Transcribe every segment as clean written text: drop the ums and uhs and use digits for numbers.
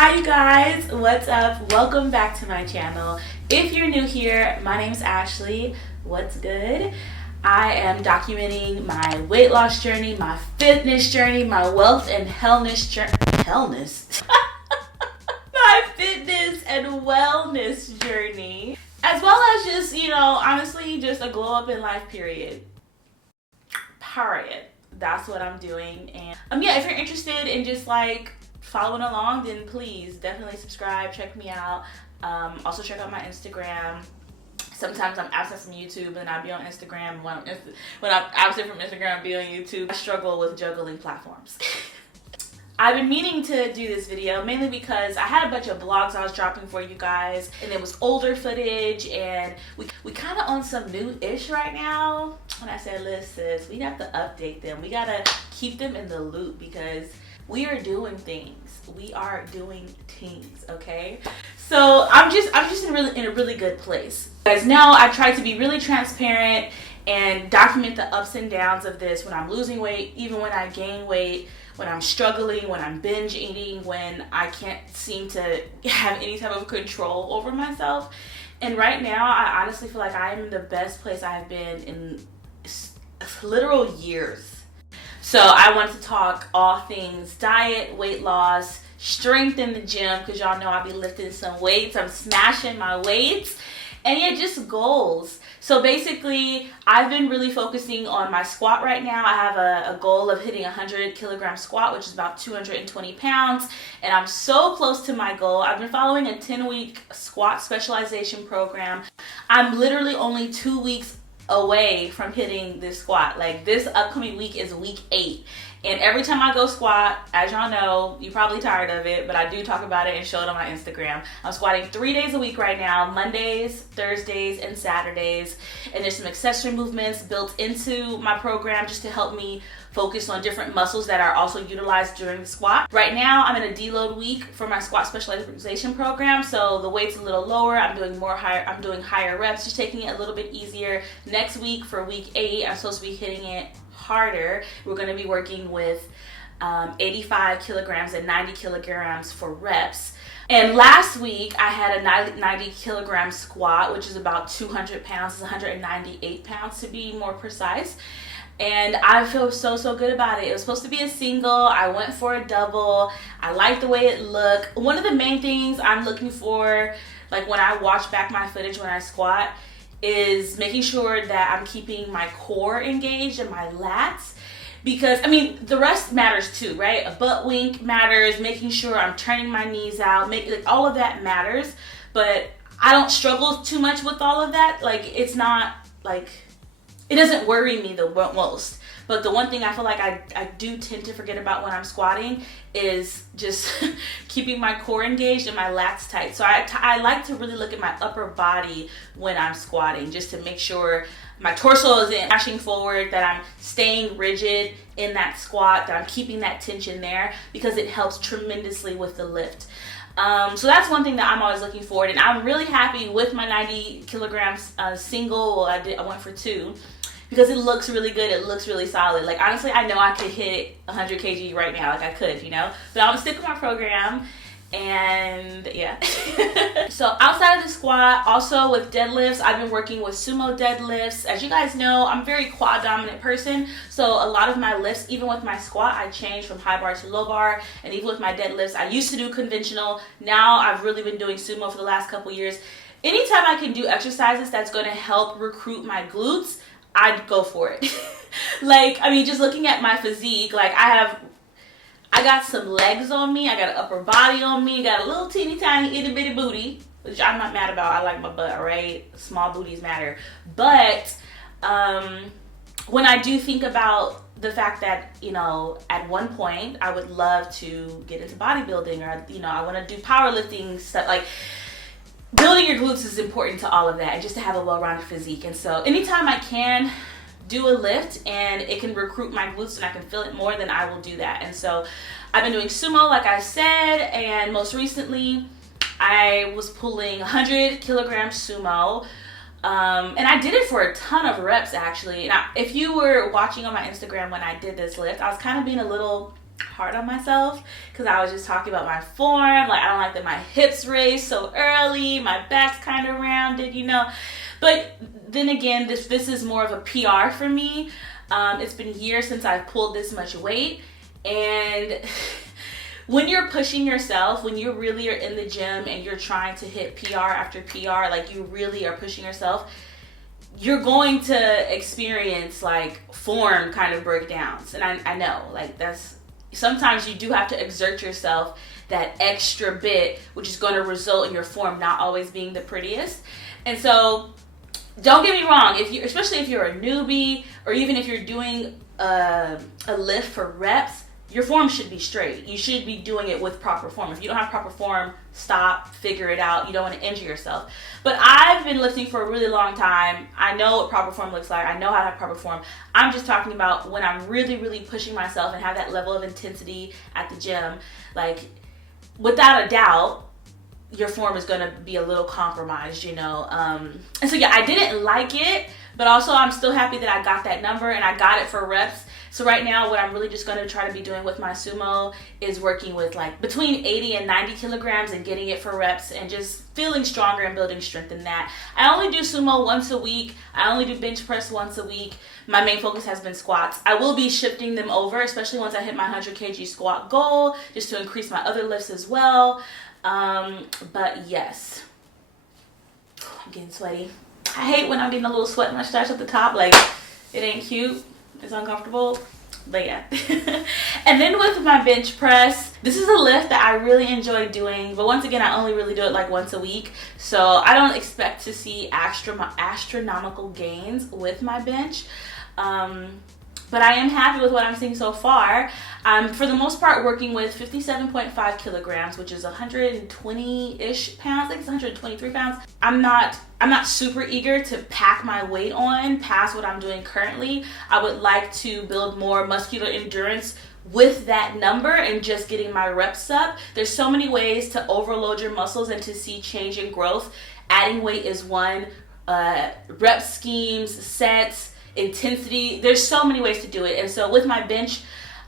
Hi you guys, what's up? Welcome back to my channel. If you're new here, my name's Ashley. What's good? I am documenting my weight loss journey, my fitness journey, my wealth and hellness journey. My fitness and wellness journey. As well as just, honestly, just a glow up in life period. That's what I'm doing. And yeah, if you're interested in just like following along, then please definitely subscribe, check me out. Also check out my Instagram. Sometimes I'm absent from YouTube and I'll be on Instagram. When I'm absent from Instagram, I'll be on YouTube. I struggle with juggling platforms. I've been meaning to do this video mainly because I had a bunch of vlogs I was dropping for you guys, and it was older footage, and we kind of on some new-ish right now. When I said, listen, we have to update them. We gotta keep them in the loop because we are doing things. We are doing things, okay? So I'm just in a really good place. You guys know I try to be really transparent and document the ups and downs of this when I'm losing weight, even when I gain weight, when I'm struggling, when I'm binge eating, when I can't seem to have any type of control over myself. And right now, I honestly feel like I am in the best place I've been in literal years. So I want to talk all things diet, weight loss, strength in the gym, because y'all know I be lifting some weights. I'm smashing my weights. And yeah, just goals. So basically, I've been really focusing on my squat right now. I have a goal of hitting 100 kilogram squat, which is about 220 pounds. And I'm so close to my goal. I've been following a 10-week squat specialization program. I'm literally only 2 weeks away from hitting this squat. Like, this upcoming week is week 8. And every time I go squat, as y'all know, you're probably tired of it, but I do talk about it and show it on my Instagram. I'm squatting 3 days a week right now, Mondays, Thursdays, and Saturdays. And there's some accessory movements built into my program just to help me focus on different muscles that are also utilized during the squat. Right now, I'm in a deload week for my squat specialization program, so the weight's a little lower. I'm doing higher reps, just taking it a little bit easier. Next week, for week 8, I'm supposed to be hitting it harder. We're going to be working with 85 kilograms and 90 kilograms for reps. And last week I had a 90 kilogram squat, which is about 200 pounds. It's 198 pounds to be more precise. And I feel so good about it. It was supposed to be a single. I went for a double. I like the way it looked. One of the main things I'm looking for, like when I watch back my footage when I squat, is making sure that I'm keeping my core engaged and my lats, because the rest matters too, right? A butt wink matters, making sure I'm turning my knees out, all of that matters, but I don't struggle too much with all of that. Like, it's not like, it doesn't worry me the most. But the one thing I feel like I do tend to forget about when I'm squatting is just keeping my core engaged and my lats tight. So I like to really look at my upper body when I'm squatting, just to make sure my torso isn't pushing forward, that I'm staying rigid in that squat, that I'm keeping that tension there, because it helps tremendously with the lift. So that's one thing that I'm always looking for, and I'm really happy with my 90 kilograms single. I went for 2. Because it looks really good, it looks really solid. Like, honestly, I know I could hit 100 kg right now, like I could, But I'm gonna stick with my program, and yeah. So outside of the squat, also with deadlifts, I've been working with Sumo deadlifts. As you guys know, I'm a very quad dominant person, so a lot of my lifts, even with my squat, I changed from high bar to low bar. And even with my deadlifts, I used to do conventional. Now I've really been doing Sumo for the last couple years. Anytime I can do exercises that's gonna help recruit my glutes, I'd go for it. Just looking at my physique, like I got some legs on me, I got an upper body on me, got a little teeny tiny itty bitty booty, which I'm not mad about. I like my butt, right? Small booties matter. But when I do think about the fact that, at one point I would love to get into bodybuilding, or, I want to do powerlifting stuff, like, building your glutes is important to all of that, and just to have a well-rounded physique. And so anytime I can do a lift and it can recruit my glutes and I can feel it more, then I will do that. And so I've been doing Sumo, like I said, and most recently I was pulling 100 kilogram Sumo. And I did it for a ton of reps, actually. Now, if you were watching on my Instagram when I did this lift, I was kind of being a little hard on myself because I was just talking about my form. Like, I don't like that my hips raise so early, my back's kind of rounded, you know. But then again, this is more of a PR for me. It's been years since I've pulled this much weight, and when you're pushing yourself, when you really are in the gym and you're trying to hit PR after PR, like you really are pushing yourself, you're going to experience like form kind of breakdowns. And I know, like, that's, sometimes you do have to exert yourself that extra bit, which is going to result in your form not always being the prettiest. And so don't get me wrong, especially if you're a newbie, or even if you're doing a lift for reps, your form should be straight. You should be doing it with proper form. If you don't have proper form, stop, figure it out. You don't want to injure yourself. But I've been lifting for a really long time. I know what proper form looks like. I know how to have proper form. I'm just talking about when I'm really, really pushing myself and have that level of intensity at the gym. Like, without a doubt, your form is going to be a little compromised, you know. And so, yeah, I didn't like it, but also I'm still happy that I got that number and I got it for reps. So right now, what I'm really just going to try to be doing with my sumo is working with like between 80 and 90 kilograms and getting it for reps and just feeling stronger and building strength in that. I only do sumo once a week. I only do bench press once a week. My main focus has been squats. I will be shifting them over, especially once I hit my 100 kg squat goal, just to increase my other lifts as well. But yes, I'm getting sweaty. I hate when I'm getting a little sweat mustache at the top. Like, it ain't cute. It's uncomfortable. But yeah. And then with my bench press, this is a lift that I really enjoy doing. But once again, I only really do it like once a week. So I don't expect to see astronomical gains with my bench. But I am happy with what I'm seeing so far. I'm, for the most part, working with 57.5 kilograms, which is 120-ish pounds. I think it's 123 pounds. I'm not super eager to pack my weight on past what I'm doing currently. I would like to build more muscular endurance with that number and just getting my reps up. There's so many ways to overload your muscles and to see change and growth. Adding weight is one. Rep schemes, sets, intensity, there's so many ways to do it. And so with my bench,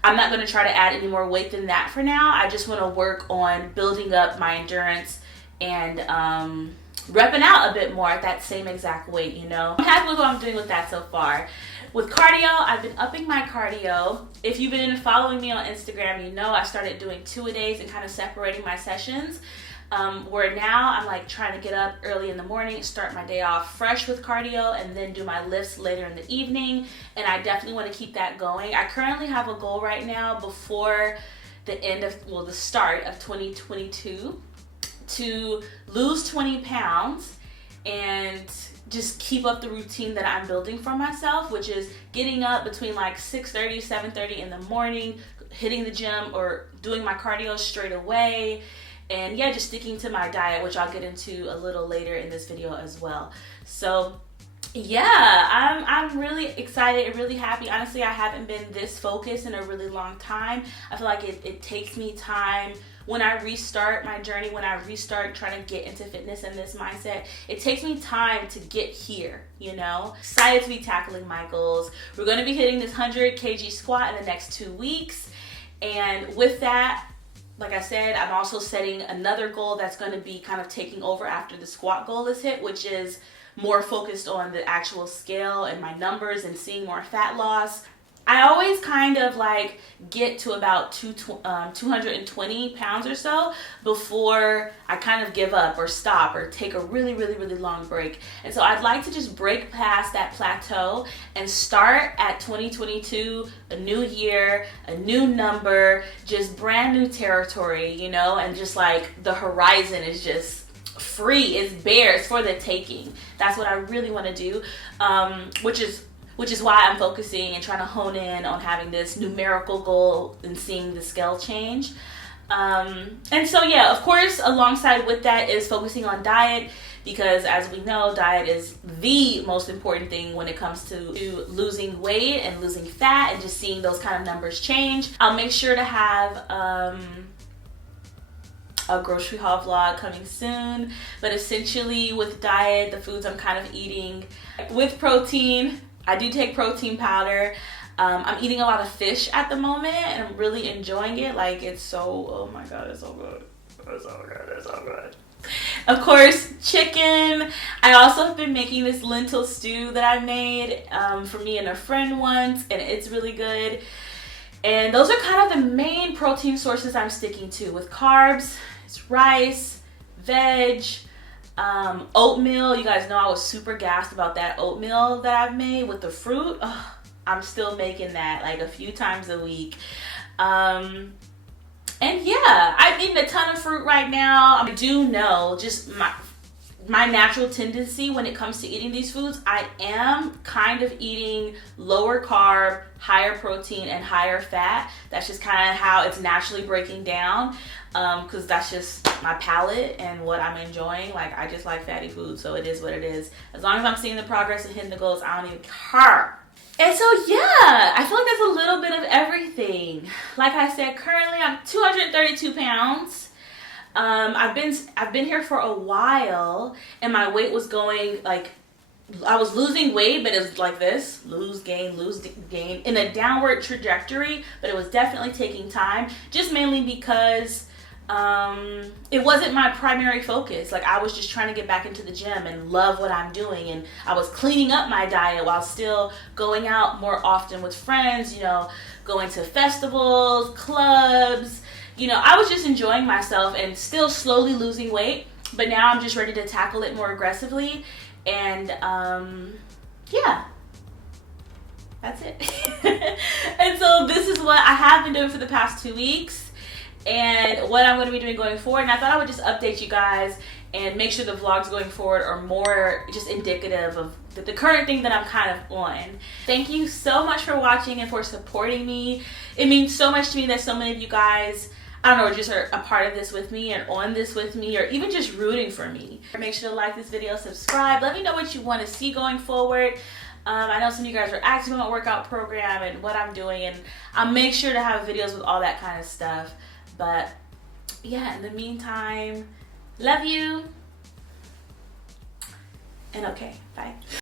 I'm not going to try to add any more weight than that for now. I just want to work on building up my endurance and repping out a bit more at that same exact weight, you know. I'm happy with what I'm doing with that so far. With cardio, I've been upping my cardio. If you've been following me on Instagram, you know I started doing 2-a-days and kind of separating my sessions. Where now I'm like trying to get up early in the morning, start my day off fresh with cardio, and then do my lifts later in the evening. And I definitely want to keep that going. I currently have a goal right now before the start of 2022 to lose 20 pounds and just keep up the routine that I'm building for myself, which is getting up between like 6:30, 7:30 in the morning, hitting the gym or doing my cardio straight away. And yeah, just sticking to my diet, which I'll get into a little later in this video as well. So yeah, I'm really excited and really happy. Honestly, I haven't been this focused in a really long time. I feel like it takes me time when I restart my journey, when I restart trying to get into fitness and this mindset. It takes me time to get here, you know. Excited to be tackling my goals. We're going to be hitting this 100 kg squat in the next 2 weeks. And with that, like I said, I'm also setting another goal that's going to be kind of taking over after the squat goal is hit, which is more focused on the actual scale and my numbers and seeing more fat loss. I always kind of like get to about 220 pounds or so before I kind of give up or stop or take a really, really, really long break. And so I'd like to just break past that plateau and start at 2022, a new year, a new number, just brand new territory, you know, and just like the horizon is just free, it's bare, it's for the taking. That's what I really want to do, which is why I'm focusing and trying to hone in on having this numerical goal and seeing the scale change. And so yeah, of course, alongside with that is focusing on diet, because as we know, diet is the most important thing when it comes to losing weight and losing fat and just seeing those kind of numbers change. I'll make sure to have a grocery haul vlog coming soon, but essentially with diet, the foods I'm kind of eating with protein. I do take protein powder. I'm eating a lot of fish at the moment, and I'm really enjoying it. Like, it's so, oh my god, it's so good. It's so good, it's so good. Of course, chicken. I also have been making this lentil stew that I made for me and a friend once, and it's really good. And those are kind of the main protein sources I'm sticking to. With carbs, it's rice, veg, oatmeal. You guys know I was super gassed about that oatmeal that I've made with the fruit. Ugh, I'm still making that like a few times a week. And yeah, I'm eating a ton of fruit right now. I do know just my natural tendency when it comes to eating these foods, I am kind of eating lower carb, higher protein, and higher fat. That's just kind of how it's naturally breaking down, because that's just my palate and what I'm enjoying. Like, I just like fatty food, so it is what it is. As long as I'm seeing the progress and hitting the goals, I don't even care. And so yeah, I feel like that's a little bit of everything. Like I said, currently I'm 232 pounds. I've been here for a while, and my weight was going, like, I was losing weight, but it was like this, lose, gain, in a downward trajectory, but it was definitely taking time, just mainly because it wasn't my primary focus. Like, I was just trying to get back into the gym and love what I'm doing, and I was cleaning up my diet while still going out more often with friends, you know, going to festivals, clubs. You know, I was just enjoying myself and still slowly losing weight, but now I'm just ready to tackle it more aggressively. And yeah, that's it. And so this is what I have been doing for the past 2 weeks and what I'm going to be doing going forward. And I thought I would just update you guys and make sure the vlogs going forward are more just indicative of the current thing that I'm kind of on. Thank you so much for watching and for supporting me. It means so much to me that so many of you guys, I don't know, just are a part of this with me and on this with me, or even just rooting for me. Make sure to like this video, subscribe. Let me know what you want to see going forward. I know some of you guys are asking about my workout program and what I'm doing, and I'll make sure to have videos with all that kind of stuff. But yeah, in the meantime, love you. And okay, bye.